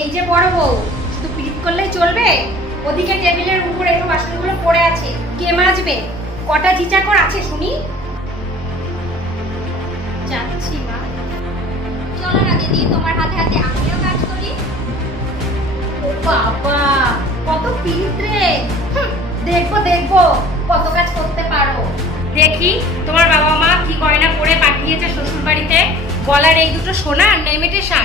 এই যে বড় বউ শুধু পিট করলেই চলবে? ওদিকে টেবিলের উপরে একটু বাসনগুলো পড়ে আছে কে মাজবে? কটা জিচাকর আছে শুনি? যাচ্ছি মা। চলো না দিদি তোমার হাতে হাতে আমিও কাজ করি। ও বাবা কত পিট রে। হুম, দেখব দেখব কত কাজ করতে পারো। দেখি তোমার বাবা মা কি গয়না পরে পাঠিয়েছে শ্বশুর বাড়িতে গলার এই দুটো সোনা আর নেমেটেশন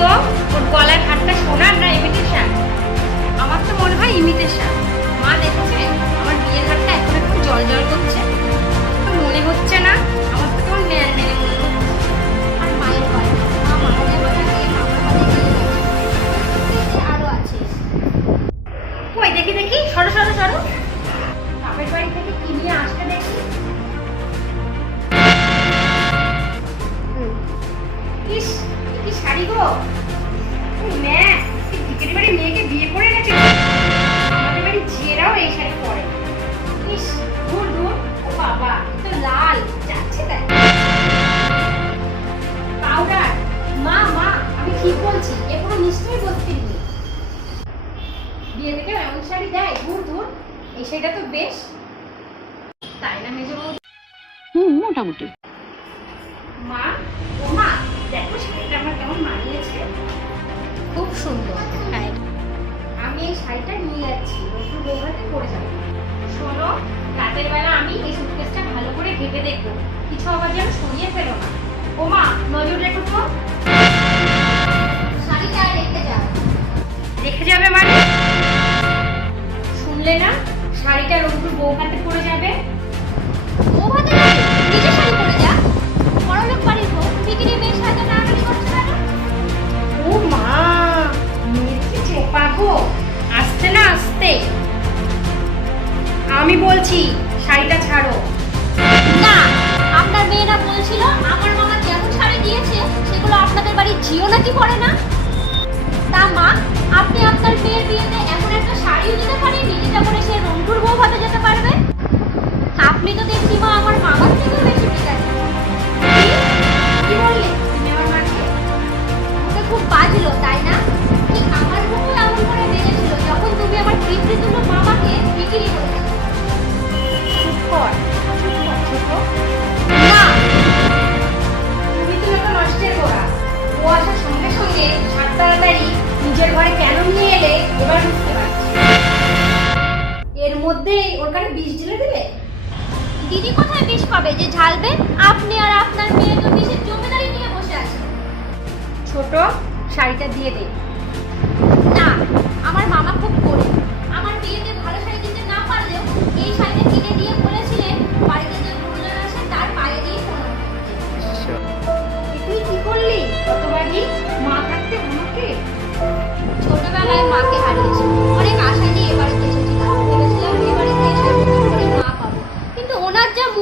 তো ওর গলার হাতটা সোনার না ইমিটেশন আমার তো মনে হয় ইমিটেশন মা দেখেছে, আমার বিয়ের হাতটা এখন একটু জল জল করছে। মনে হচ্ছে না? আমার তো তোমার নেড়ে নেড়ে মনে আর দেখি দেখি, সরো সরো সরো। বাপের বাড়ি থেকে কি নিয়ে আসতে দেখি? ইস কি শাড়ি গো। বাড়ির মেয়েকে বিয়ে করে গেছে আমাদের ঝিয়েরাও এই শাড়ি পরে। ইস দূর দূর। ও বাবা তো লাল যাচ্ছে তাই। পাউডার মা মা আমি ঠিক বলছি এ পুরো নিশ্চয়ই বত্রিশ বিয়ে থেকে এমন শাড়ি দেয় দূর দূর। এই শাড়িটা তো বেশ। তাই না মেজো? হুম মোটামুটি। মা ও মা যাচ্ছি বৌভাতে শোনো, রাতের বেলা আমি এই ভালো করে কিছু আবার যেন ফেলো না। ও মা, নজর রেখো তো। যাও। যাবে মানে? শুনলে না, শাড়িটা পড়ে আমি বলছি, শাড়িটা ছাড়ো। না, আপনার মেয়েরা বলছিল, আমার মামা যেমন শাড়ি দিয়েছে, সেগুলো আপনাদের বাড়ির জিও নাকি পরে না? ঘরে কেন নিয়ে এলে এবার বুঝতে পারছি এর মধ্যেই ওর কানে বিষ ঢেলে দেবে? দিদি কোথায় বিষ পাবে? যে ঝালবে আপনি আর আপনার মেয়ে তো বিষের জমিদারি নিয়ে বসে আছে ছোট শাড়িটা দিয়ে দে। না আমার মামা খুব গরিব।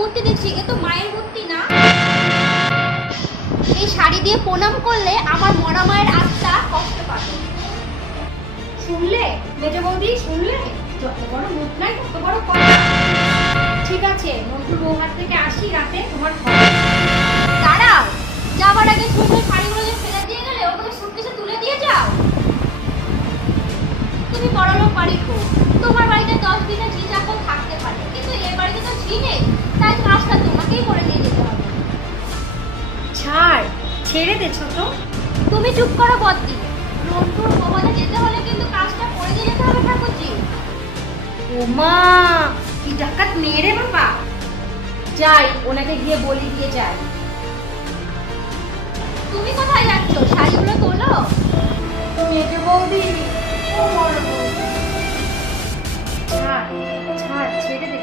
মূর্তি দেখছি, এ তো মায়ের মূর্তি না। এই শাড়ি দিয়ে প্রণাম করলে আমার মরা মায়ের আত্মা কষ্ট পাবে। শুনলে? মেজো বৌদি, শুনলে? যত বড় মুখ নাই, তত বড় কথা। ঠিক আছে নন্টুর বৌহাট থেকে আসি রাতে, তোমার দাঁড়াও, যাবার আগে সুন্দর শাড়িগুলো যে ফেলে দিয়ে গেলে, ওগুলো সুটকেসে তুলে দিয়ে যাও। তুমি বড়লোক বাড়ির তোমার বাড়িতে দশ দিনে ঝি চাকর থাকতে পারে, কিন্তু এ বাড়িতে তো ঝি নেই। তাই কাজটা তোমাকেই করে দিয়ে যেতে হবে। ছাড় ছেড়ে দে ছোট। তুমি চুপ করো বদ্দি রন্টুর প্রবাদে যেতে হলে কিন্তু কাজটা করে দিয়ে যেতে হবে ঠাকুরজি। ও মা কি ডাকাত মেয়ে রে বাবা। যাই ওনাকে গিয়ে বলি দিয়ে যাই। তুমি কোথায় যাচ্ছ? শাড়িগুলো তোলো? মেজো বৌদি ও বড় বৌদি ছাড় ছাড় ছেড়ে দে।